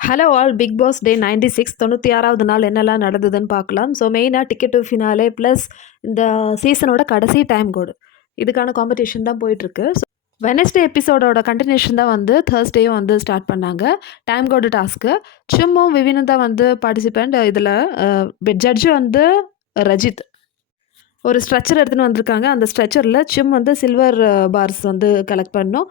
Hello all Bigg Boss day ninety six தொண்ணூற்றி ஆறாவது நாள் என்னெல்லாம் நடந்ததுன்னு பார்க்கலாம். ஸோ மெயினாக டிக்கெட் டு ஃபினாலே ப்ளஸ் இந்த சீசனோட கடைசி டைம் கோடு இதுக்கான காம்படிஷன் தான் போயிட்டுருக்கு. ஸோ வெனஸ்டே எபிசோடோட கண்டினியூஷன் தான் வந்து தேர்ஸ்டேயும் வந்து ஸ்டார்ட் பண்ணாங்க. டைம் கோடு டாஸ்க்கு சும்மும் விவினும் தான் வந்து பார்ட்டிசிபெண்ட் இதில் ஜட்ஜு வந்து ரஜித். ஒரு ஸ்ட்ரக்சர் எடுத்துன்னு வந்திருக்காங்க. அந்த ஸ்ட்ரக்சரில் சிம் வந்து சில்வர் பார்ஸ் uh, வந்து கலெக்ட் பண்ணோம்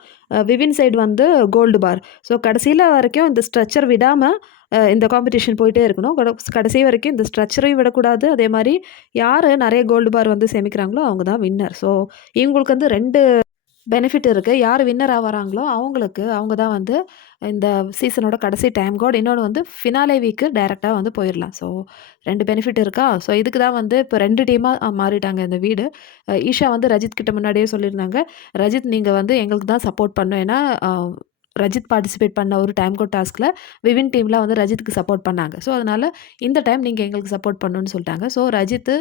விவின் சைடு வந்து கோல்டு பார் ஸோ கடைசியில் வரைக்கும் இந்த ஸ்ட்ரக்சர் விடாமல் uh, இந்த காம்படிஷன் போயிட்டே இருக்கணும். கடைசி வரைக்கும் இந்த ஸ்ட்ரக்சரையும் விடக்கூடாது. அதே மாதிரி யார் நிறைய கோல்டு பார் வந்து சேமிக்கிறாங்களோ அவங்க தான் வின்னர் ஸோ இவங்களுக்கு வந்து ரெண்டு பெனிஃபிட் இருக்குது யார் வின்னர் ஆகிறாங்களோ அவங்களுக்கு அவங்க தான் வந்து இந்த சீசனோட கடைசி டைம் கோட் இன்னொன்று வந்து ஃபினாலே வீக்கு டைரெக்டாக வந்து போயிடலாம் ஸோ ரெண்டு பெனிஃபிட் இருக்கா? ஸோ இதுக்கு தான் வந்து இப்போ ரெண்டு டீமாக மாறிட்டாங்க இந்த வீடு. ஈஷா வந்து ரஜித் கிட்ட முன்னாடியே சொல்லியிருந்தாங்க. ரஜித் நீங்கள் வந்து எங்களுக்கு தான் சப்போர்ட் பண்ணும் ஏன்னா ரஜித் பார்ட்டிசிபேட் பண்ண ஒரு டைம் கோட் டாஸ்கில் விவின் டீம்லாம் வந்து ரஜித்துக்கு சப்போர்ட் பண்ணாங்க. ஸோ அதனால் இந்த டைம் நீங்கள் எங்களுக்கு சப்போர்ட் பண்ணணும்னு சொல்லிட்டாங்க. ஸோ ரஜித்து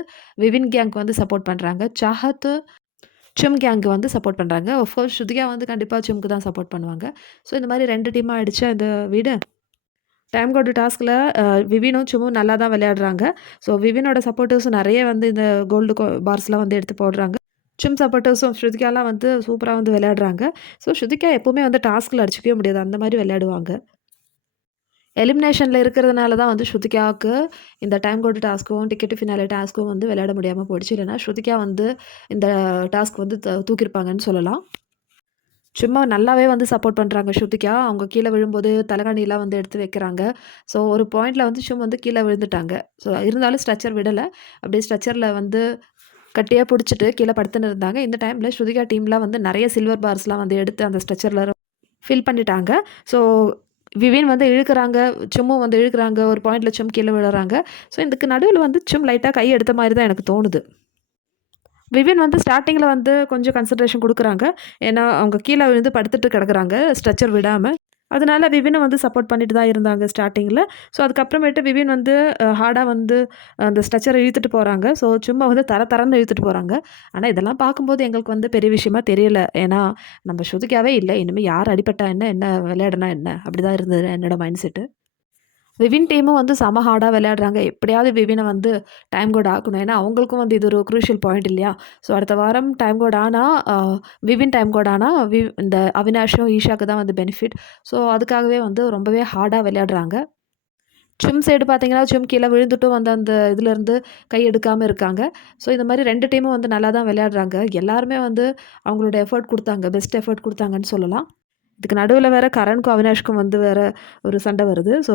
விவின் கேங்க் வந்து சப்போர்ட் பண்ணுறாங்க சாஹத் சிம் கேங்கு வந்து சப்போர்ட் பண்ணுறாங்க ஆஃப்கோர்ஸ் ஸ்ருதிகா வந்து கண்டிப்பாக சிம்க்கு தான் சப்போர்ட் பண்ணுவாங்க. ஸோ இந்த மாதிரி ரெண்டு டீமாக அடித்த இந்த வீடு டைம் கோடு டாஸ்கில் விவினும் சும்மும் நல்லா தான் விளையாடுறாங்க. ஸோ விவினோட சப்போர்ட்டர்ஸும் நிறைய வந்து இந்த கோல்டு பார்ஸ்லாம் வந்து எடுத்து போடுறாங்க. சிம் சப்போர்ட்டர்ஸும் ஸ்ருதிகாலாம் வந்து சூப்பராக வந்து விளையாடுறாங்க. ஸோ ஸ்ருதிகா எப்போவுமே வந்து டாஸ்கில் அடிச்சிக்கவே முடியாது. அந்த மாதிரி விளையாடுவாங்க. எலிமினேஷனில் இருக்கிறதுனால தான் வந்து ஸ்ருதிகாவுக்கு இந்த டைம் கோடு டாஸ்க்கும் டிக்கெட்டு ஃபினாலே டாஸ்க்கும் வந்து விளையாட முடியாமல் போயிடுச்சு. இல்லைன்னா ஸ்ருதிகா வந்து இந்த டாஸ்க் வந்து தூக்கியிருப்பாங்கன்னு சொல்லலாம். சும்மா நல்லாவே வந்து சப்போர்ட் பண்ணுறாங்க ஸ்ருதிகா. அவங்க கீழே விழும்போது தலைகாணிலாம் வந்து எடுத்து வைக்கிறாங்க. ஸோ ஒரு பாயிண்டில் வந்து சும்மா வந்து கீழே விழுந்துட்டாங்க. ஸோ இருந்தாலும் ஸ்ட்ரக்சர் விடலை. அப்படியே ஸ்ட்ரக்சரில் வந்து கட்டியாக பிடிச்சிட்டு கீழே படுத்துன்னு இருந்தாங்க. இந்த டைமில் ஸ்ருதிகா டீம்லாம் வந்து நிறைய சில்வர் பார்ஸ்லாம் வந்து எடுத்து அந்த ஸ்ட்ரக்சரில் ஃபில் பண்ணிட்டாங்க. ஸோ விவின் வந்து இழுக்கிறாங்க சும்மும் வந்து இழுக்கிறாங்க ஒரு பாயிண்டில் சும் கீழே விழுறாங்க. ஸோ இதுக்கு நடுவில் வந்து சும் லைட்டாக கை எடுத்த மாதிரி தான் எனக்கு தோணுது. விவின் வந்து ஸ்டார்டிங்கில் வந்து கொஞ்சம் கன்சன்ட்ரேஷன் கொடுக்குறாங்க. ஏன்னா அவங்க கீழே விழுந்து படுத்துட்டு கிடக்குறாங்க ஸ்ட்ரெச்சர் விடாமல் அதனால விவினை வந்து சப்போர்ட் பண்ணிட்டு தான் இருந்தாங்க ஸ்டார்டிங்கில் ஸோ அதுக்கப்புறமேட்டு விவின் வந்து ஹார்டாக வந்து அந்த ஸ்ட்ரக்சரை இழுத்துட்டு போகிறாங்க ஸோ சும்மா வந்து தர தரன்னு இழுத்துட்டு போகிறாங்க ஆனால் இதெல்லாம் பார்க்கும்போது எங்களுக்கு வந்து பெரிய விஷயமா தெரியல. ஏன்னா நம்ம ஸ்ருதிக்காவே இல்லை. இனிமேல் யார் அடிப்பட்டா என்ன என்ன விளையாடுனா என்ன? அப்படி தான் இருந்தது என்னோடய மைண்ட் செட்டு விவின் டீமும் வந்து செம ஹார்டாக விளையாடுறாங்க. எப்படியாவது விவினை வந்து டைம் கோட் ஆக்கணும். ஏன்னா அவங்களுக்கும் வந்து இது ஒரு குரூஷியல் பாயிண்ட் இல்லையா? ஸோ அடுத்த வாரம் டைம் கோட் ஆனால் விவின் டைம் கோட் ஆனால் வி இந்த அவினாஷும் ஈஷாக்கு தான் வந்து பெனிஃபிட் ஸோ அதுக்காகவே வந்து ரொம்பவே ஹார்டாக விளையாடுறாங்க. சும் சைடு பார்த்தீங்கன்னா சும் கீழே விழுந்துட்டும் வந்து அந்த இதுலேருந்து கை எடுக்காமல் இருக்காங்க. ஸோ இந்த மாதிரி ரெண்டு டீமும் வந்து நல்லா தான் விளையாடுறாங்க. எல்லாருமே வந்து அவங்களோட எஃபர்ட் கொடுத்தாங்க. பெஸ்ட் எஃபர்ட் கொடுத்தாங்கன்னு சொல்லலாம். இதுக்கு நடுவில் வேறு கரணுக்கும் அவினாஷ்க்கும் வந்து வேறு ஒரு சண்டை வருது. ஸோ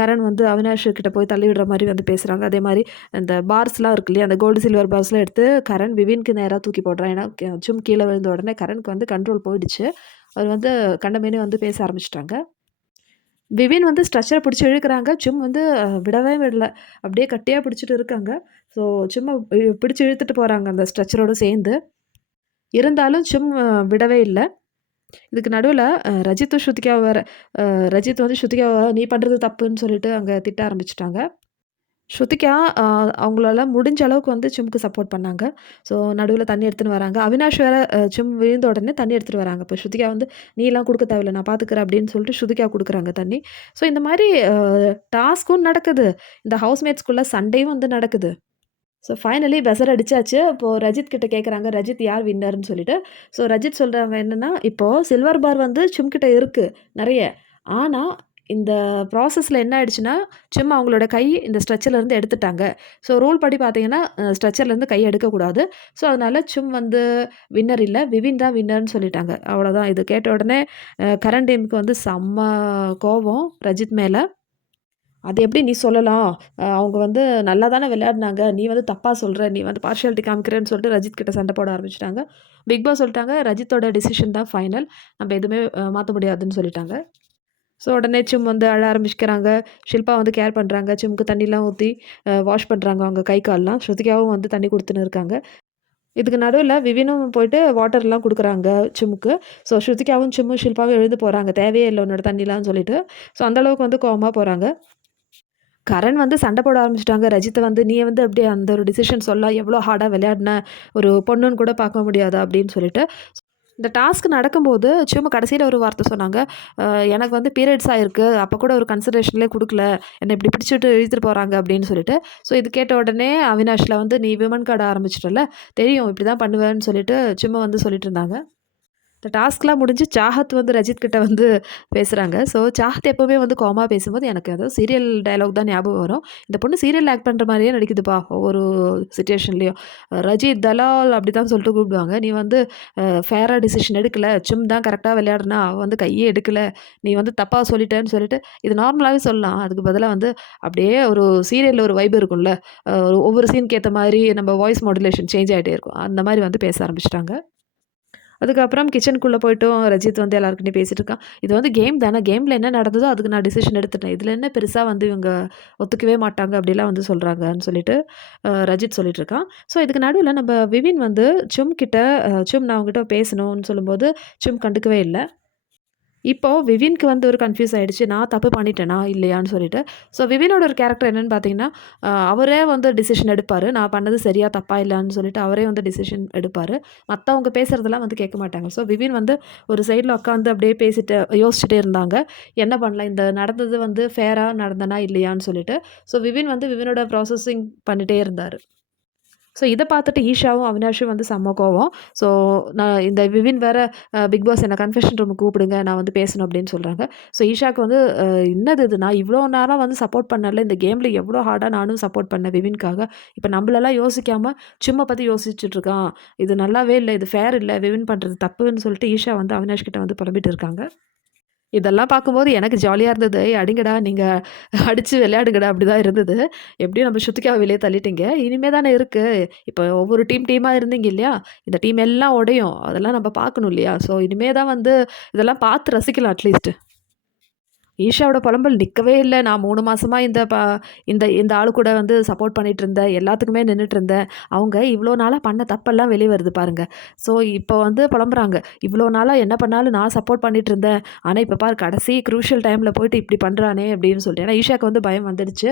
கரண் வந்து அவினாஷ் கிட்ட போய் தள்ளி விடுற மாதிரி வந்து பேசுகிறாங்க அதே மாதிரி அந்த பார்ஸ்லாம் இருக்கு இல்லையா அந்த கோல்டு சில்வர் பார்ஸ்லாம் எடுத்து கரண் விவின்க்கு நேராக தூக்கி போடுறான். ஏன்னா சும் கீழே விழுந்த உடனே கரனுக்கு வந்து கண்ட்ரோல் போயிடுச்சு. அவர் வந்து கண்டமேனே வந்து பேச ஆரம்பிச்சிட்டாங்க. விவின் வந்து ஸ்ட்ரக்சரை பிடிச்சி இழுக்கிறாங்க. சும் வந்து விடவே விடல. அப்படியே கட்டியாக பிடிச்சிட்டு இருக்காங்க. ஸோ சும்மா பிடிச்சி இழுத்துட்டு போகிறாங்க அந்த ஸ்ட்ரக்சரோடு சேர்ந்து. இருந்தாலும் சும் விடவே இல்லை. இதுக்கு நடுவில் ரஜித்தும் ஸ்ருதிகா வேறு ரஜித் வந்து ஸ்ருதிகா நீ பண்ணுறது தப்புன்னு சொல்லிட்டு அங்கே திட்ட ஆரம்பிச்சிட்டாங்க. ஸ்ருதிகா அவங்களால முடிஞ்ச அளவுக்கு வந்து சிம்க்கு சப்போர்ட் பண்ணாங்க. ஸோ நடுவில் தண்ணி எடுத்துன்னு வராங்க. அவினாஷ் வேறு சிம் விழுந்த உடனே தண்ணி எடுத்துகிட்டு வராங்க. இப்போ ஸ்ருதிகா வந்து நீலாம் கொடுக்க தேவையில்ல நான் பார்த்துக்கிறேன் அப்படின்னு சொல்லிட்டு ஸ்ருதிகா கொடுக்குறாங்க தண்ணி. ஸோ இந்த மாதிரி டாஸ்க்கும் நடக்குது. இந்த ஹவுஸ்மேட்ஸ்குள்ளே சண்டையும் வந்து நடக்குது. ஸோ ஃபைனலி பெசர் அடித்தாச்சு இப்போது ரஜித் கிட்ட கேட்குறாங்க ரஜித் யார் வின்னர்னு சொல்லிட்டு. ஸோ ரஜித் சொல்கிறாங்க என்னென்னா இப்போது சில்வர் பார் வந்து சிம் கிட்ட இருக்குது நிறைய. ஆனால் இந்த ப்ராசஸில் என்ன ஆயிடுச்சுன்னா சும்மா அவங்களோட கை இந்த ஸ்ட்ரெச்சர்லேருந்து எடுத்துட்டாங்க. ஸோ ரூல் படி பார்த்தீங்கன்னா ஸ்ட்ரெச்சர்லேருந்து கை எடுக்கக்கூடாது. ஸோ அதனால் சும் வந்து வின்னர் இல்லை விவின் தான் வின்னர்னு சொல்லிட்டாங்க. அவ்வளோதான் இது கேட்ட உடனே கரண்ட் டீமுக்கு வந்து செம்ம கோபம் ரஜித் மேலே. அது எப்படி நீ சொல்லலாம்? அவங்க வந்து நல்லா தானே விளையாடினாங்க. நீ வந்து தப்பாக சொல்கிற நீ வந்து பார்ஷியாலிட்டி காமிக்கிறேன்னு சொல்லிட்டு ரஜித் கிட்ட சண்டை போட ஆரம்பிச்சிட்டாங்க. பிக் பாஸ் சொல்லிட்டாங்க ரஜித்தோட டிசிஷன் தான் ஃபைனல் நம்ம எதுவுமே மாற்ற முடியாதுன்னு சொல்லிட்டாங்க. ஸோ உடனே சிம் வந்து அழ ஆரம்பிச்சுக்கிறாங்க. ஷில்பா வந்து கேர் பண்ணுறாங்க சிம்க்கு தண்ணிலாம் ஊற்றி வாஷ் பண்ணுறாங்க அவங்க கை கால்லாம். ஸ்ருதிகாவும் வந்து தண்ணி கொடுத்துன்னு இருக்காங்க. இதுக்கு நடுவில் விவினும் போயிட்டு வாட்டர்லாம் கொடுக்குறாங்க சிம்முக்கு ஸோ ஸ்ருதிகாவும் சிம்மும் ஷில்பாவும் எழுந்து போகிறாங்க தேவையே இல்லை உன்னோட தண்ணிலாம் சொல்லிட்டு. ஸோ அந்தளவுக்கு வந்து கோவமாக போகிறாங்க கரண் வந்து சண்டை போட ஆரம்பிச்சிட்டாங்க. ரஜித்தை வந்து நீ வந்து அப்படியே அந்த ஒரு டிசிஷன் சொல்ல? எவ்வளோ ஹார்டாக விளையாடின? ஒரு பொண்ணுன்னு கூட பார்க்க முடியாது? அப்படின்னு சொல்லிட்டு. இந்த டாஸ்க் நடக்கும்போது சும்மா கடைசியில் ஒரு வார்த்தை சொன்னாங்க. எனக்கு வந்து பீரியட்ஸ் ஆகிருக்கு அப்போ கூட ஒரு கன்சிடரேஷன்லேயே கொடுக்கல. என்னை இப்படி பிடிச்சிட்டு இழுத்துட்டு போகிறாங்க அப்படின்னு சொல்லிட்டு. ஸோ இது கேட்ட உடனே அவினாஷில் வந்து நீ விமன் கார்டு ஆரம்பிச்சிட்டல தெரியும். இப்படி தான் பண்ணுவேன்னு சொல்லிட்டு சும்மா வந்து சொல்லிட்டு இருந்தாங்க. இந்த டாஸ்க்லாம் முடிஞ்சு சாஹத் வந்து ரஜித் கிட்ட வந்து பேசுகிறாங்க ஸோ சாஹத் எப்போவுமே வந்து கோமா பேசும்போது எனக்கு ஏதோ சீரியல் டைலாக் தான் ஞாபகம் வரும். இந்த பொண்ணு சீரியல் ஆக்ட் பண்ணுற மாதிரியே நடிக்குதுப்பா ஒவ்வொரு சுச்சுவேஷன்லேயும் ரஜித் தலால் அப்படி தான் சொல்லிட்டு கூப்பிடுவாங்க. நீ வந்து ஃபேராக டிசிஷன் எடுக்கலை சும் தான் கரெக்டாக விளையாடுனா, அவன் வந்து கையே எடுக்கலை நீ வந்து தப்பாக சொல்லிட்டேன்னு சொல்லிட்டு இது நார்மலாகவே சொல்லலாம். அதுக்கு பதிலாக வந்து அப்படியே ஒரு சீரியலில் ஒரு வைப் இருக்கும்ல. ஒவ்வொரு சீனுக்கு ஏற்ற மாதிரி நம்ம வாய்ஸ் மாடுலேஷன் சேஞ்ச் ஆகிட்டே இருக்கும். அந்த மாதிரி வந்து பேச ஆரம்பிச்சிட்டாங்க அதுக்கப்புறம் கிச்சனுக்குள்ளே போய்ட்டும் ரஜித் வந்து எல்லார்கிட்டயும் பேசிட்டு இருக்கான். இது வந்து கேம் தானே. கேமில் என்ன நடந்ததோ அதுக்கு நான் டிசிஷன் எடுத்துட்டேன். இதில் என்ன பெருசாக வந்து இவங்க ஒத்துக்கவே மாட்டாங்க அப்படிலாம் வந்து சொல்கிறாங்கன்னு சொல்லிட்டு ரஜித் சொல்லிட்டு இருக்கான். ஸோ இதுக்கு நடுவில் நம்ம விவின் வந்து சும் கிட்ட சும் நான் அவங்ககிட்ட பேசணும்னு சொல்லும்போது, சும் கண்டுக்கவே இல்லை இப்போது விவின்க்கு வந்து ஒரு கன்ஃப்யூஸ் ஆகிடுச்சு நான் தப்பு பண்ணிட்டேனா? இல்லையான்னு சொல்லிட்டு. ஸோ விவினோட ஒரு கேரக்டர் என்னென்னு பார்த்தீங்கன்னா, அவரே வந்து டிசிஷன் எடுப்பார் நான் பண்ணது சரியாக தப்பா இல்லைன்னு சொல்லிட்டு அவரே வந்து டிசிஷன் எடுப்பார் மற்றவங்க பேசுகிறதெல்லாம் வந்து கேட்க மாட்டாங்க. ஸோ விவின் வந்து ஒரு சைடில் உட்காந்து அப்படியே பேசிட்டு யோசிச்சுட்டே இருந்தாங்க. என்ன பண்ணலாம்? இந்த நடந்தது வந்து ஃபேராக நடந்தனா? இல்லையான்னு சொல்லிட்டு. ஸோ விவின் வந்து விவினோட ப்ராசஸிங் பண்ணிகிட்டே இருந்தார் ஸோ இதை பார்த்துட்டு ஈஷாவும், அவினாஷும் வந்து செம்ம கோவம். ஸோ நான் இந்த விவின் வேற பிக் பாஸ் என்ன கன்ஃபெஷன் ரூமுக்கு கூப்பிடுங்க. நான் வந்து பேசணும் அப்படின்னு சொல்கிறாங்க ஸோ ஈஷாக்கு வந்து என்னது இது? நான் இவ்வளோ நேரம் வந்து சப்போர்ட் பண்ணல இந்த கேமில் எவ்வளோ ஹார்டாக நானும் சப்போர்ட் பண்ணேன் விவின்காக இப்போ நம்மளெல்லாம் யோசிக்காமல் சும்மா பற்றி யோசிச்சுட்டு இருக்கான். இது நல்லாவே இல்லை இது ஃபேர் இல்லை விவின் பண்ணுறது தப்புன்னு சொல்லிட்டு ஈஷா வந்து அவினாஷ் கிட்ட வந்து புலம்பிட்டு இருக்காங்க. இதெல்லாம் பார்க்கும்போது எனக்கு ஜாலியாக இருந்தது. அடிங்கடா, நீங்கள் அடித்து விளையாடுங்கடா" அப்படிதான் இருந்தது. எப்படியும் நம்ம ஸ்ருதிகாவ வெளியே தள்ளிட்டீங்க. இனிமே தானே இருக்குது இப்போ ஒவ்வொரு டீம் டீமாக இருந்தீங்க இல்லையா? இந்த டீம் எல்லாம் உடையும். அதெல்லாம் நம்ம பார்க்கணும் இல்லையா? ஸோ இனிமே தான் வந்து இதெல்லாம் பார்த்து ரசிக்கலாம் அட்லீஸ்ட்டு ஈஷாவோட புலம்பல் நிற்கவே இல்லை நான் மூணு மாதமாக இந்த ப இந்த இந்த ஆள் கூட வந்து சப்போர்ட் பண்ணிட்டுருந்தேன். எல்லாத்துக்குமே நின்றுட்டு இருந்தேன் அவங்க இவ்வளோ நாளாக பண்ண தப்பெல்லாம் வெளியே வருது பாருங்க. ஸோ இப்போ வந்து புலம்புறாங்க. இவ்வளோ நாளாக என்ன பண்ணாலும் நான் சப்போர்ட் பண்ணிட்டுருந்தேன். ஆனால் இப்போ பாரு கடைசி க்ரூஷியல் டைமில் போயிட்டு இப்படி பண்ணுறானே அப்படின்னு சொல்லிட்டு. ஏன்னா ஈஷாக்கு வந்து பயம் வந்துடுச்சு.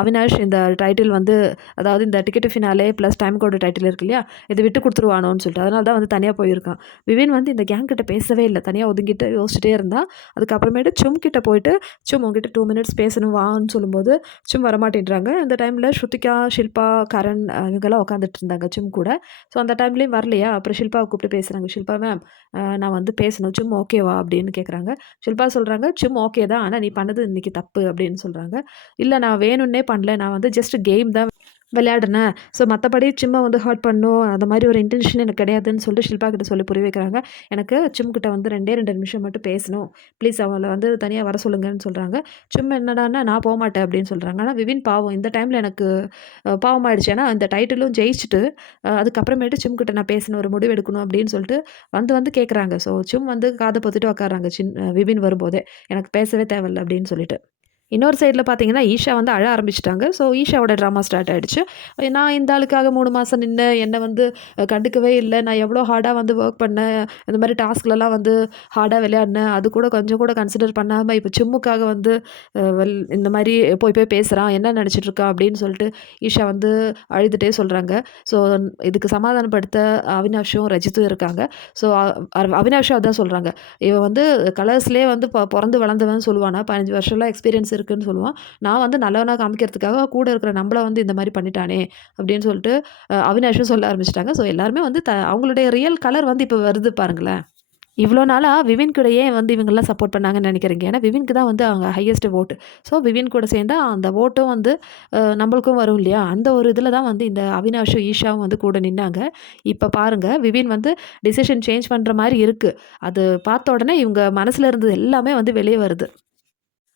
அவினாஷ் இந்த டைட்டில் வந்து அதாவது இந்த ticket finale plus time god title இருக்கு இல்லையா? இதை விட்டு கொடுத்துருவானோன்னு சொல்லிட்டு. அதனால தான் வந்து தனியாக போயிருக்கான். விவின் வந்து இந்த கேங் கிட்ட பேசவே இல்லை தனியாக ஒதுங்கிட்டு யோசிச்சுட்டே இருந்தால் அதுக்கப்புறமேட்டு சும் கிட்ட போயிட்டு, "சும் உங்ககிட்ட டூ மினிட்ஸ் பேசணும் வான்னு" சொல்லும்போது, சும் வரமாட்டேன்றாங்க. அந்த டைமில் ஸ்ருதிகா, ஷில்பா, கரண் இவங்கெல்லாம் உட்காந்துட்டு இருந்தாங்க சும் கூட. ஸோ அந்த டைம்லேயும் வரலையா? அப்புறம் ஷில்பாவை கூப்பிட்டு பேசுகிறாங்க "ஷில்பா மேம் நான் வந்து பேசணும். சும் ஓகேவா?" அப்படின்னு கேட்குறாங்க. ஷில்பா சொல்கிறாங்க "சும் ஓகே தான். ஆனால் நீ பண்ணது இன்றைக்கி தப்பு" அப்படின்னு சொல்கிறாங்க இல்லை நான் வேணும்னே பண்ணல. நான் வந்து ஜஸ்ட் கேம் தான் விளையாடுனேன். ஸோ மற்றபடி சிம்மை வந்து ஹர்ட் பண்ணும் அந்த மாதிரி ஒரு இன்டென்ஷன் எனக்கு கிடையாதுன்னு" சொல்லிட்டு ஷில்பா கிட்ட சொல்லி புரிய வைக்கிறாங்க. "எனக்கு சிம் கிட்ட வந்து 2டே 2 நிமிஷம் மட்டும் பேசணும். ப்ளீஸ் அவளை வந்து தனியாக வர சொல்லுங்கன்னு" சொல்கிறாங்க சிம் என்னடான்னா, "நான் போக மாட்டேன் அப்படின்னு சொல்கிறாங்க ஆனால் விவின் பாவம் இந்த டைமில் எனக்கு பாவம் ஆயிடுச்சு ஏன்னா அந்த டைட்டிலும் ஜெயிச்சுட்டு, அதுக்கப்புறமேட்டு சிம் கிட்ட நான் பேசணும். ஒரு முடிவு எடுக்கணும் அப்படின்னு சொல்லிட்டு வந்து வந்து கேட்குறாங்க. ஸோ சிம் வந்து காதை பொத்துட்டு உட்கார்றாங்க. சின் விவின் வரும்போதே. "எனக்கு பேசவே தேவையில்ல" அப்படின்னு சொல்லிட்டு. இன்னொரு சைடில் பார்த்தீங்கன்னா, ஈஷா வந்து அழ ஆரம்பிச்சிட்டாங்க ஸோ ஈஷாவோட ட்ராமா ஸ்டார்ட் ஆயிடுச்சு. நான் இந்த ஆளுக்காக மூணு மாதம் நின்று என்னை வந்து கண்டுக்கவே இல்லை நான் எவ்வளோ ஹார்டாக வந்து ஒர்க் பண்ணேன். இந்த மாதிரி டாஸ்க்லலாம் வந்து ஹார்டாக விளையாடினேன். அது கூட கொஞ்சம் கூட கன்சிடர் பண்ணாமல் இப்போ சிம்முக்காக வந்து வெல் இந்த மாதிரி போய் போய் பேசுகிறான் என்ன நினச்சிட்ருக்கான் அப்படின்னு சொல்லிட்டு ஈஷா வந்து அழுதுட்டே சொல்கிறாங்க ஸோ இதுக்கு சமாதானப்படுத்த அவினாஷும், ரஜித்தும் இருக்காங்க. ஸோ அவினாஷும் அதான் சொல்கிறாங்க இவன் வந்து கலர்ஸ்லேயே வந்து பிறந்து வளர்ந்தவன் சொல்லுவானா? 15 வருஷம்லாம் எக்ஸ்பீரியன்ஸ் இருக்குன்னு சொல்லுவான். நான் வந்து நல்லவனாக காமிக்கிறதுக்காக கூட இருக்கிற நம்மள வந்து இந்த மாதிரி பண்ணிட்டானே! அப்படின்னு சொல்லிட்டு அவினாஷும் சொல்ல ஆரம்பிச்சிட்டாங்க ஸோ எல்லாருமே வந்து த அவங்களுடைய ரியல் கலர் வந்து இப்போ வருது பாருங்களேன். இவ்வளோ நாளாக விவின் கூட ஏன் வந்து இவங்கெல்லாம் சப்போர்ட் பண்ணாங்கன்னு நினைக்கிறீங்க ஏன்னா விவின்க்கு தான் வந்து அவங்க ஹையஸ்ட் ஓட்டு ஸோ விவின் கூட சேர்ந்தால் அந்த ஓட்டும் வந்து நம்மளுக்கும் வரும் இல்லையா? அந்த ஒரு இதில் தான் வந்து இந்த அவினாஷும், ஈஷாவும் வந்து கூட நின்னாங்க. இப்போ பாருங்கள் விவின் வந்து டிசிஷன் சேஞ்ச் பண்ணுற மாதிரி இருக்குது அது பார்த்த உடனே இவங்க மனசில் இருந்தது எல்லாமே வந்து வெளியே வருது.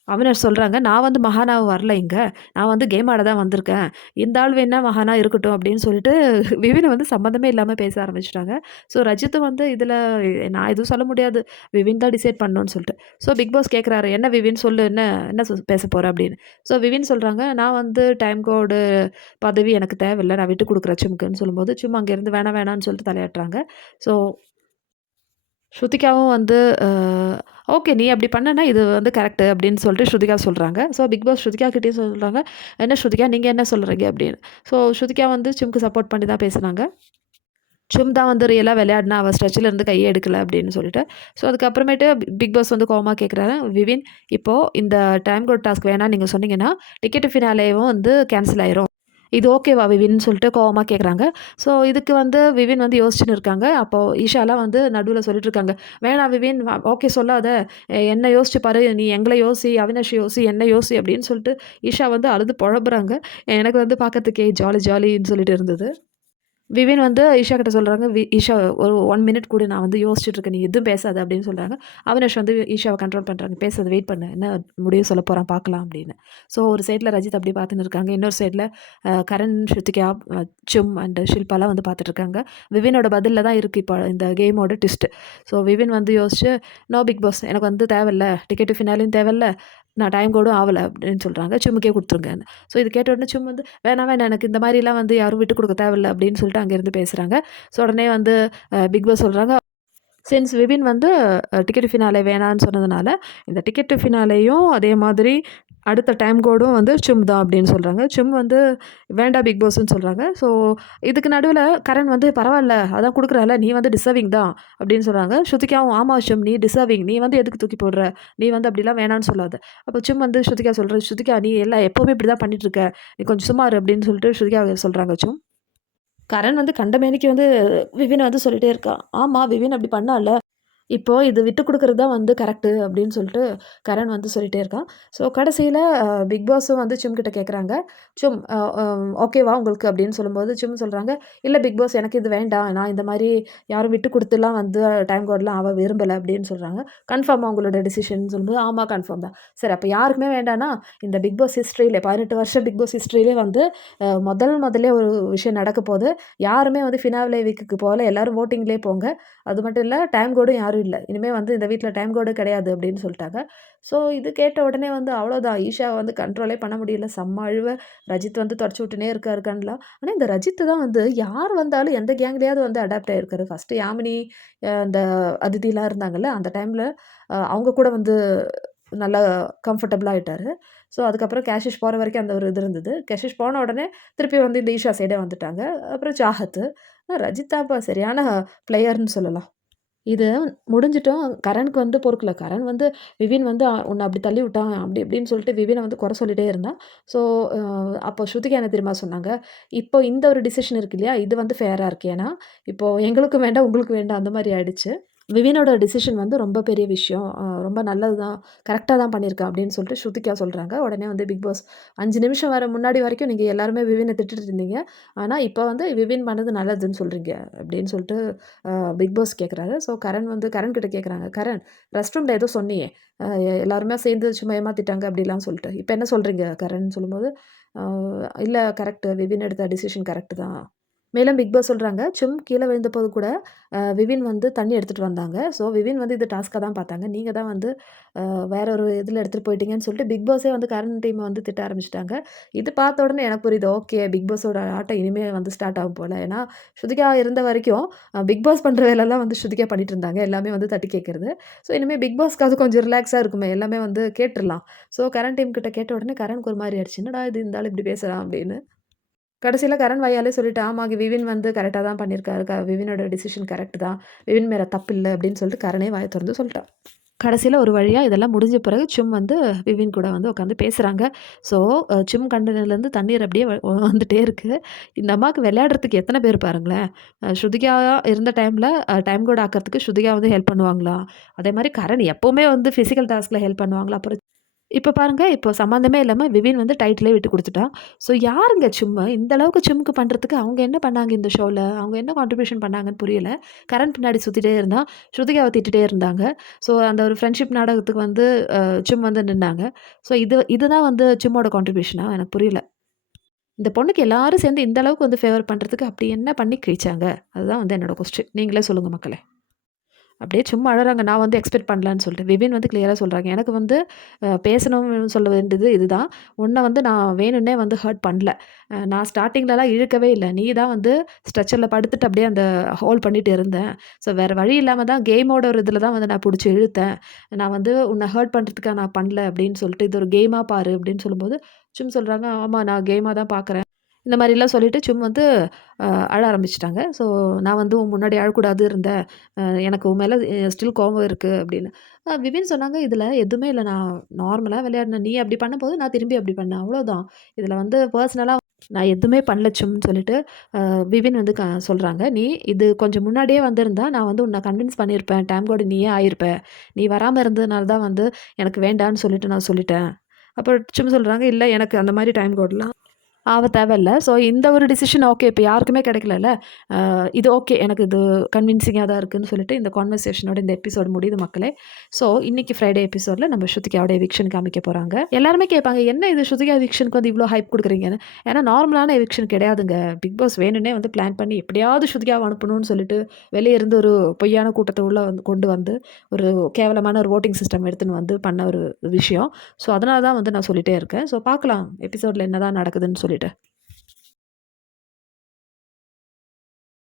அவினாஷ் சொல்கிறாங்க "நான் வந்து மகானாவ வரல இங்கே நான் வந்து கேம் ஆட தான் வந்திருக்கேன். இந்த ஆள் வேணா மகானா இருக்கட்டும்" அப்படின்னு சொல்லிட்டு விவினை வந்து சம்மந்தமே இல்லாமல் பேச ஆரம்பிச்சிட்டாங்க ஸோ ரஜித்து வந்து இதில் நான் எதுவும் சொல்ல முடியாது. விவின் தான் டிசைட் பண்ணணும்னு சொல்லிட்டு. ஸோ பிக் பாஸ் கேட்குறாரு, "என்ன விவின் சொல்லு என்ன என்ன சொ பேச போகிற அப்படின்னு. ஸோ விவின் சொல்கிறாங்க "நான் வந்து டைம் கோடு பதவி எனக்கு தேவையில்லை நான் விட்டு கொடுக்குற சிம்முக்குன்னு" சொல்லும்போது, சும்மா அங்கேருந்து வேணாம் வேணான்னு சொல்லிட்டு தலையாட்டுறாங்க. ஸோ ஸ்ருதிகாவும் வந்து ஓகே நீ அப்படி பண்ணனா இது வந்து கரெக்ட்டு அப்படின்னு சொல்லிட்டு ஸ்ருதிகா சொல்கிறாங்க ஸோ பிக் பாஸ் ஸ்ருதிகா கிட்டேயும் சொல்கிறாங்க "என்ன ஸ்ருதிகா நீங்கள் என்ன சொல்கிறீங்க அப்படின்னு. ஸோ ஸ்ருதிகா வந்து சிம்க்கு சப்போர்ட் பண்ணி தான் பேசுனாங்க. சும் தான் வந்து ரியலாக விளையாடினா அவள் ஸ்ட்ரெச்சில் இருந்து கையை எடுக்கலை அப்படின்னு சொல்லிட்டு. ஸோ அதுக்கப்புறமேட்டு பிக் பாஸ் வந்து கோமா கேட்குறாரு விவின் இப்போது இந்த டைம் கோட் டாஸ்க் வேணாம் நீங்கள் சொன்னீங்கன்னா டிக்கெட் ஃபினாலேவும் வந்து கேன்சல் ஆயிரும். இது ஓகேவா விவின்னு சொல்லிட்டு கோவமாக கேட்குறாங்க ஸோ இதுக்கு வந்து விவின் வந்து யோசிச்சுன்னு இருக்காங்க. அப்போது ஈஷாலாம் வந்து நடுவில் சொல்லிட்டு இருக்காங்க. வேணா விவின் ஓகே சொல்லாத. என்ன யோசிச்சு பாரு நீ எங்களை யோசி அவினாஷ் யோசி என்ன யோசி அப்படின்னு சொல்லிட்டு ஈஷா வந்து அழுது புழம்புறாங்க எனக்கு வந்து பார்க்கறதுக்கே ஜாலி ஜாலின்னு சொல்லிட்டு இருந்தது. விவின் வந்து ஈஷா கிட்ட சொல்கிறாங்க வி ஈஷா ஒரு ஒன் மினிட் கூட நான் வந்து யோசிச்சுட்டு இருக்கேன் நீ எதுவும் பேசாது அப்படின்னு சொல்கிறாங்க அவினாஷ் வந்து ஈஷாவை கண்ட்ரோல் பண்ணுறாங்க பேசுறது வெயிட் பண்ணு என்ன முடிவு சொல்ல போகிறான் பார்க்கலாம் அப்படின்னு. ஸோ ஒரு சைடில் ரஜித் அப்படி பார்த்துன்னு இருக்காங்க. இன்னொரு சைடில் கரண் ஸ்ருத்திகா சும் அண்ட் ஷில்பாலாம் வந்து பார்த்துட்ருக்காங்க விவினோட பதிலில் தான் இருக்குது இப்போ இந்த கேமோட ட்விஸ்ட்டு ஸோ விவின் வந்து யோசிச்சு நோ பிக் பாஸ் எனக்கு வந்து தேவையில்ல. டிக்கெட்டு ஃபினாலையும் தேவையில்ல. நான் டைம் கூட ஆகலை அப்படின்னு சொல்கிறாங்க சும்முக்கே கொடுத்துருங்கன்னு ஸோ இது கேட்ட உடனே சும்மா வந்து வேணாம் வேணாம் எனக்கு இந்த மாதிரிலாம் வந்து யாரும் விட்டு கொடுக்க தேவையில்லை அப்படின்னு சொல்லிட்டு அங்கேருந்து பேசுகிறாங்க ஸோ உடனே வந்து பிக் பாஸ் சொல்கிறாங்க சின்ஸ் விபின் வந்து டிக்கெட் ஃபினாலே வேணான்னு சொன்னதுனால இந்த டிக்கெட் ஃபினாலேயும் அதே மாதிரி அடுத்த டைம் கோடும் வந்து சும் தான் அப்படின்னு சொல்கிறாங்க சும் வந்து வேண்டாம் பிக் பாஸ்ன்னு சொல்கிறாங்க ஸோ இதுக்கு நடுவில் கரண் வந்து பரவாயில்ல அதான் கொடுக்குறல நீ வந்து டிசர்விங் தான் அப்படின்னு சொல்கிறாங்க ஸ்ருதிகாவும் ஆமா சிம் நீ டிசர்விங் நீ வந்து எதுக்கு தூக்கி போடுற? நீ வந்து அப்படிலாம் வேணான்னு சொல்லாத. அப்போ சிம் வந்து ஸ்ருதிகா சொல்கிற ஸ்ருதிகா நீ எல்லாம் எப்போவுமே இப்படி தான் பண்ணிட்டுருக்க நீ கொஞ்சம் சுமார் அப்படின்னு சொல்லிட்டு ஸ்ருதிகா சொல்கிறாங்க சும் கரண் வந்து கண்டமேனிக்கு வந்து விவின் வந்து சொல்லிட்டே இருக்கான் ஆமாம் விவின் அப்படி பண்ணால. இப்போ இது விட்டு கொடுக்குறது தான் வந்து கரெக்டு அப்படின்னு சொல்லிட்டு கரண் வந்து சொல்லிட்டே இருக்கான். ஸோ கடைசியில் பிக் பாஸும் வந்து சும் கிட்ட கேட்குறாங்க சும் ஓகேவா உங்களுக்கு அப்படின்னு சொல்லும்போது சும் சொல்கிறாங்க இல்லை பிக் பாஸ் எனக்கு இது வேண்டாம். நான் இந்த மாதிரி யாரும் விட்டு கொடுத்துலாம் வந்து டைம் கோட்லாம் அவள் விரும்பலை அப்படின்னு சொல்கிறாங்க கன்ஃபார்மாக உங்களோட டிசிஷன் சொல்லும்போது ஆமாம் கன்ஃபார்ம் தான். சரி அப்போ யாருக்குமே வேண்டாம்னா இந்த பிக் பாஸ் ஹிஸ்ட்ரியிலே பதினெட்டு வருஷம் பிக் பாஸ் ஹிஸ்ட்ரியிலே வந்து முதல் முதல்ல ஒரு விஷயம் நடக்க போது யாருமே வந்து ஃபினாவிலே வீக்குக்கு போகல. எல்லாரும் ஓட்டிங்லேயே போங்க. அது மட்டும் இல்லை டைம் கோடும் யாரும் இல்லை. இனிமேல் வந்து இந்த வீட்டில் டைம் கோடு கிடையாது அப்படின்னு சொல்லிட்டாங்க. ஸோ இது கேட்ட உடனே வந்து அவ்வளோதான் ஈஷா வந்து கண்ட்ரோலே பண்ண முடியல. செம்ம அழுவ. ரஜித் வந்து தொடச்சி விட்டுனே இருக்காரு கண்ணில் ஆனால் இந்த ரஜித் தான் வந்து யார் வந்தாலும் எந்த கேங்லேயாவது வந்து அடாப்ட் ஆகிருக்காரு ஃபஸ்ட்டு யாமினி அந்த அதிதிலாம் இருந்தாங்கல்ல அந்த டைமில் அவங்க கூட வந்து நல்லா கம்ஃபர்டபுளாக ஆகிட்டார் ஸோ அதுக்கப்புறம் கேஷிஷ் போகிற வரைக்கும் அந்த ஒரு இது இருந்தது. கேஷிஷ் போன உடனே திருப்பி வந்து இந்த ஈஷா சைடே வந்துட்டாங்க. அப்புறம் சாஹத்து ஆனா ரஜித்தாப்பா சரியான பிளேயர்னு சொல்லலாம். இது முடிஞ்சிட்டோம். கரனுக்கு வந்து பொறுக்கல. கரண் வந்து விவின் வந்து உன்னை அப்படி தள்ளி விட்டான் அப்படி இப்படின்னு சொல்லிட்டு விவினை வந்து குறை சொல்லிட்டே இருந்தான். ஸோ அப்போ ஸ்ருதிக்கு என்ன தெரியுமா சொன்னாங்க? இப்போ இந்த ஒரு டிசிஷன் இருக்கு இல்லையா? இது வந்து ஃபேராக இருக்கு. ஏன்னா இப்போது எங்களுக்கும் வேண்டாம் உங்களுக்கு வேண்டாம் அந்த மாதிரி ஆயிடுச்சு. விவினோட டிசிஷன் வந்து ரொம்ப பெரிய விஷயம். ரொம்ப நல்லது தான் கரெக்டாக தான் பண்ணியிருக்கேன் அப்படின்னு சொல்லிட்டு ஸ்ருதிகா சொல்கிறாங்க உடனே வந்து பிக் பாஸ் அஞ்சு நிமிஷம் வர முன்னாடி வரைக்கும் நீங்கள் எல்லாருமே விவினை திட்டுட்டு இருந்தீங்க. ஆனால் இப்போ வந்து விவின் பண்ணது நல்லதுன்னு சொல்கிறீங்க அப்படின்னு சொல்லிட்டு பிக் பாஸ் கேட்குறாரு ஸோ கரண் வந்து கரண் கிட்ட கேட்குறாங்க கரண் ரெஸ்ட் ரூமில் ஏதோ சொன்னியே. எல்லாருமே சேர்ந்து சும்மா ஏமாத்திட்டாங்க அப்படிலாம் சொல்லிட்டு. இப்போ என்ன சொல்கிறீங்க கரண் சொல்லும்போது? இல்லை கரெக்டு விவின் எடுத்த டிசிஷன் கரெக்டு தான். மேலும் பிக் பாஸ் சொல்கிறாங்க சும் கீழே விழுந்தபோது கூட விவின் வந்து தண்ணி எடுத்துகிட்டு வந்தாங்க. ஸோ விவின் வந்து இது டாஸ்க்காக தான் பார்த்தாங்க. நீங்கள் தான் வந்து வேற ஒரு இதில் எடுத்துகிட்டு போயிட்டீங்கன்னு சொல்லிட்டு பிக் பாஸே வந்து கரண்ட் டீமை வந்து திட்ட ஆரம்பிச்சிட்டாங்க. இது பார்த்த உடனே எனக்கு புரியுது ஓகே பிக் பாஸோட ஆட்டம் இனிமேல் வந்து ஸ்டார்ட் ஆகும் போல். ஏன்னா ஸ்ருதிகா இருந்த வரைக்கும் பிக் பாஸ் பண்ணுற வேலைலாம் வந்து ஸ்ருதிகா பண்ணிட்டு இருந்தாங்க. எல்லாமே வந்து தட்டி கேட்குறது ஸோ இனிமேல் பிக் பாஸ்க்கு அது கொஞ்சம் ரிலாக்ஸாக இருக்குமே. எல்லாமே வந்து கேட்டுடலாம். ஸோ கரண்ட் டீம் கிட்ட கேட்ட உடனே கரண்ட்க்கு ஒரு மாதிரி ஆயிடுச்சு. என்னடா இது இருந்தாலும் இப்படி பேசுகிறான் அப்படின்னு கடைசியில் கரண் வையாலே சொல்லிட்டு ஆமாம் விவின் வந்து கரெக்டாக தான் பண்ணியிருக்காரு. க விவினோட டிசிஷன் கரெக்ட் தான். விவின் மேலே தப்பு இல்லை அப்படின்னு சொல்லிட்டு கரணே வாயை திறந்து சொல்லிட்டான். கடைசியில் ஒரு வழியாக இதெல்லாம் முடிஞ்ச பிறகு சும் வந்து விவின் கூட வந்து உட்காந்து பேசுகிறாங்க ஸோ சும் கண்டனிலேருந்து தண்ணீர் அப்படியே வந்துகிட்டே வந்துட்டே இருக்குது இந்த அம்மாவுக்கு விளையாடுறதுக்கு எத்தனை பேர் பாருங்களேன். ஸ்ருதிகா இருந்த டைமில் டைம் கூட ஆக்கிறதுக்கு ஸ்ருதிகா வந்து ஹெல்ப் பண்ணுவாங்களா? அதே மாதிரி கரண் எப்போவுமே வந்து ஃபிசிக்கல் டாஸ்கில் ஹெல்ப் பண்ணுவாங்களா? அப்புறம் இப்போ பாருங்க இப்போ சம்மந்தமே இல்லாமல் விவின் வந்து டைட்டிலே விட்டு கொடுத்துட்டான் ஸோ யாருங்க சும்மா இந்த அளவுக்கு சிம்முக்கு பண்ணுறதுக்கு அவங்க என்ன பண்ணாங்க இந்த ஷோவில் அவங்க என்ன கான்ட்ரிபியூஷன் பண்ணாங்கன்னு புரியல. கரண் பின்னாடி சுற்றிட்டே இருந்தான் ஸ்ருதிகாவை திட்டிகிட்டே இருந்தாங்க. ஸோ அந்த ஒரு ஃப்ரெண்ட்ஷிப் நாடகத்துக்கு வந்து அஹ், சும் வந்து நின்னாங்க. ஸோ இது இதுதான் வந்து சும்மோட கான்ட்ரிபியூஷனாக எனக்கு புரியல. இந்த பொண்ணுக்கு எல்லாரும் சேர்ந்து இந்த அளவுக்கு வந்து ஃபேவர் பண்ணுறதுக்கு அப்படி என்ன பண்ணி கிழிச்சாங்க? அதுதான் வந்து என்னோடய கொஸ்டின் நீங்களே சொல்லுங்கள் மக்களே. அப்படியே சும்மா அழறாங்க. நான் வந்து எக்ஸ்பெக்ட் பண்ணலன்னு சொல்லிட்டு. விபின் வந்து கிளியராக சொல்கிறாங்க எனக்கு வந்து பேசணும்னு சொல்ல வேண்டியது இதுதான். உன்னை வந்து நான் வேணும்னே வந்து ஹர்ட் பண்ணல. நான் ஸ்டார்டிங்லலாம் இழுக்கவே இல்லை. நீ தான் வந்து ஸ்ட்ரெச்சரில் படுத்துட்டு அப்படியே அந்த ஹோல்ட் பண்ணிட்டு இருந்தேன். ஸோ வேறு வழி இல்லாமல் தான் கேமோட ஒரு இதில் தான் வந்து நான் பிடிச்சி இழுத்தேன். நான் வந்து உன்னை ஹர்ட் பண்ணுறதுக்காக நான் பண்ணல அப்படின்னு சொல்லிட்டு இது ஒரு கேமாக பாரு அப்படின்னு சொல்லும்போது சும்மா சொல்கிறாங்க ஆமாம் நான் கேமாக தான் பார்க்குறேன் இந்த மாதிரிலாம் சொல்லிவிட்டு சும் வந்து அழ ஆரம்பிச்சிட்டாங்க. ஸோ நான் வந்து உன் முன்னாடி அழக்கூடாது இருந்தேன் எனக்கு உன் மேலே ஸ்டில் கோவம் இருக்குது அப்படின்னு. விவின் விபின் சொன்னாங்க இதில் எதுவுமே இல்லை நான் நார்மலாக விளையாடினேன். நீ அப்படி பண்ணும்போது நான் திரும்பி அப்படி பண்ணேன். அவ்வளோதான் இதில் வந்து பர்சனலாக நான் எதுவுமே பண்ணலச்சும்னு சொல்லிட்டு விவின் விபின் வந்து க சொல்கிறாங்க நீ இது கொஞ்சம் முன்னாடியே வந்திருந்தா நான் வந்து உன்னை கன்வின்ஸ் பண்ணியிருப்பேன். டைம் கோடு நீயே ஆயிருப்ப நீ வராமல் இருந்ததுனால தான் வந்து எனக்கு வேண்டான்னு சொல்லிட்டு நான் சொல்லிட்டேன். அப்புறம் சும்மா சொல்கிறாங்க இல்லை எனக்கு அந்த மாதிரி டைம் கோட்லாம் ஆவ தேவையில்ல. ஸோ இந்த ஒரு டிசிஷன் ஓகே இப்போ யாருக்குமே கிடைக்கலல்ல. இது ஓகே எனக்கு இது கன்வின்சிங்காக தான் இருக்குதுன்னு சொல்லிட்டு இந்த கான்வர்சேஷனோட இந்த எபிசோட் முடியுது மக்களே. ஸோ இன்றைக்கி ஃப்ரைடே எபிசோடில் நம்ம ஸ்ருதிகாவோட எவிக்ஷன் காமிக்க போகிறாங்க எல்லாருமே கேட்பாங்க என்ன இது ஸ்ருதிகா எவிக்ஷனுக்கு வந்து இவ்வளோ ஹைப் கொடுக்குறீங்கன்னு? ஏன்னா நார்மலான எவிக்ஷன் கிடையாதுங்க. பிக் பாஸ் வேணும்னே வந்து பிளான் பண்ணி எப்படியாவது ஸ்ருதிகாவை அனுப்பணும்னு சொல்லிட்டு வெளியே இருந்து ஒரு பொய்யான கூட்டத்தை உள்ளே வந்து கொண்டு வந்து ஒரு கேவலமான ஒரு ஓட்டிங் சிஸ்டம் எடுத்துன்னு வந்து பண்ண ஒரு விஷயம். ஸோ அதனால தான் வந்து நான் சொல்லிட்டே இருக்கேன். ஸோ பார்க்கலாம். எபிசோடில் என்ன தான் நடக்குதுன்னு சொல்லிட்டு